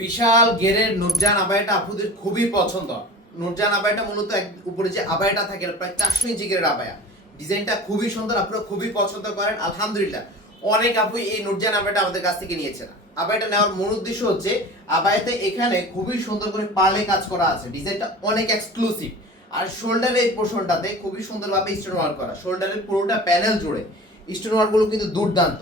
বিশাল গেরের নুরজান আবায়াটা আপুদের খুবই পছন্দ। নুরজান আবায়াটা মূলত এক উপরে যে আবায়াটা থাকে প্রায় চারশো ইঞ্চি গেরের আবায়া। ডিজাইনটা খুবই সুন্দর, আপনারা খুবই পছন্দ করেন। আলহামদুলিল্লাহ, অনেক আপু এই নুরজান আবায়াটা আমাদের কাছ থেকে নিয়েছেন। আবায়াটা নেওয়ার মূল উদ্দেশ্য হচ্ছে আবায়াতে এখানে খুবই সুন্দর করে পালে কাজ করা আছে। ডিজাইনটা অনেক এক্সক্লুসিভ আর শোল্ডারের এই পোর্শনটাতে খুবই সুন্দরভাবে স্টোন ওয়ার্ক করা। শোল্ডারের পুরোটা প্যানেল জুড়ে স্টোন ওয়ার্কগুলো কিন্তু দুর্দান্ত।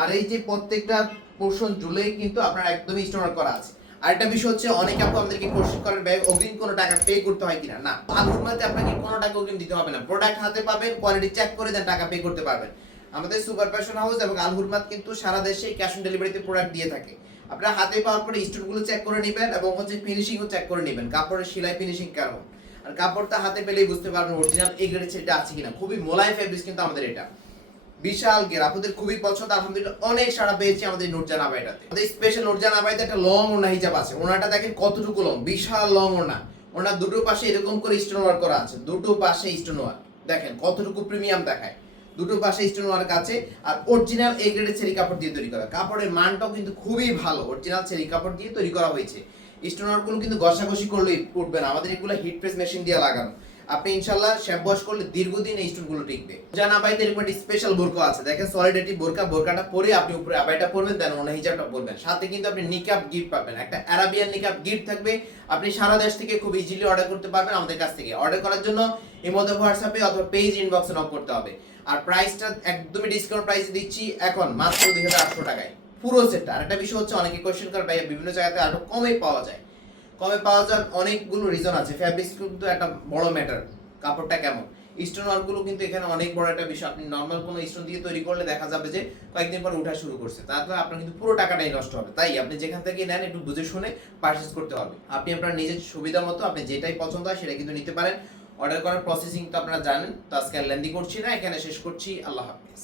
আর এই যে প্রত্যেকটা পোর্শন জুড়েই কিন্তু আপনার একদমই ওয়ার্ক করা আছে। আরেকটা বিষয় হচ্ছে, অনেক আপু আমাদেরকে কোশ্চেন করেন ভাই, অগ্রিম কোনো টাকা পে করতে হয় কিনা? না আলুরমাতে আপনাকে কোনো টাকা অগ্রিম দিতে হবে না। প্রোডাক্ট হাতে পাবেন কোয়ালিটি চেক করে দেন, টাকা পে করতে পারবেন। আমাদের সুপার ফ্যাশন হাউস এবং আলহুরমাত কিন্তু সারা দেশে ক্যাশ অন ডেলিভারিতে প্রোডাক্ট দিয়ে থাকে। আপনারা হাতে পাওয়ার পরে স্টোনগুলো চেক করে নেবেন এবং হচ্ছে ফিনিশিংও চেক করে নেবেন। কাপড়ের সেলাই ফিনিশিং কেমন? আর কাপড়টা হাতে পেলেই বুঝতে পারবেন অরিজিনাল এই গ্রেডের সেটা আছে কিনা। খুবই মোলাই ফেব্রিক্স কিন্তু আমাদের এটা। বিশাল গের আপনাদের খুবই পছন্দ, আলহামদুলিল্লাহ অনেক সাড়া পেয়েছি আমাদের নুরজান আবাইটাতে। আমাদের স্পেশাল নুরজান আবাইতে একটা লং ওনা হিজাব আছে। ওনাটা দেখেন কতটুকু লং বিশাল লং ওনা ওনার দুটো পাশে এরকম করে স্টোন ওয়ার্ক করা আছে। দুটো পাশে স্টোন ওয়ার্ক দেখেন কতটুকু প্রিমিয়াম দেখায়। দুটো পাশে স্টোন ওয়ার্ক আছে আর অরিজিনাল এ গ্রেডের চেরি কাপড় দিয়ে তৈরি করা। কাপড়ের মানটাও কিন্তু খুবই ভালো অরিজিনাল চেরি কাপড় দিয়ে তৈরি করা হয়েছে। স্টোন ওয়ার্কগুলো কিন্তু ঘষাঘষি করলেই উঠবে না। আমাদের এগুলো হিট প্রেস মেশিন দিয়ে লাগানো। আপনি ইনশাল্লাহ ওয়াশ করলে দীর্ঘদিন এই স্টোনগুলো টিকবে। জানা বাইতে এরকম একটি স্পেশাল বোরকা আছে। দেখেন সলিডিটি বোরকা, বোরকাটা পরে আপনি উপরে আবাইটা পরবেন দেন ওনা হিজাবটা পরবেন। সাথে কিন্তু আপনি নিকাপ গিফট পাবেন। একটা আরাবিয়ান নিকাপ গিফট থাকবে। আপনি সারা দেশ থেকে খুব ইজিলি অর্ডার করতে পারবেন আমাদের কাছ থেকে। অর্ডার করার জন্য এই মধ্যে হোয়াটসঅ্যাপে অথবা পেজ ইনবক্সে নক করতে হবে। আর প্রাইসটা একদমই ডিসকাউন্ট প্রাইসে দিচ্ছি এখন মাত্র দুই হাজার আটশো টাকায়। পুরো সেটটা আর একটা বিষয় হচ্ছে অনেকে কোয়েশ্চেন করে বিভিন্ন জায়গাতে আরও কমে পাওয়া যায়। কমে পাওয়া যাওয়ার অনেকগুলো রিজন আছে। ফ্যাব্রিক্স কিন্তু একটা বড় ম্যাটার কাপড়টা কেমন? স্টোন ওয়ার্কগুলো কিন্তু এখানে অনেক বড় একটা বিষয়। আপনি নর্মাল কোনো স্টোন দিয়ে তৈরি করলে দেখা যাবে যে কয়েকদিন পর উঠা শুরু করছে। তারপর আপনার কিন্তু পুরো টাকাটাই নষ্ট হবে। তাই আপনি যেখান থেকে নেন একটু বুঝে শুনে পারচেজ করতে হবে। আপনি আপনার নিজের সুবিধা মতো আপনি যেটাই পছন্দ হয় সেটা কিন্তু নিতে পারেন। অর্ডার করার প্রসেসিং তো আপনারা জানেন, তো আজকে লেন্দি করছি না। এখানে শেষ করছি। আল্লাহ হাফিজ।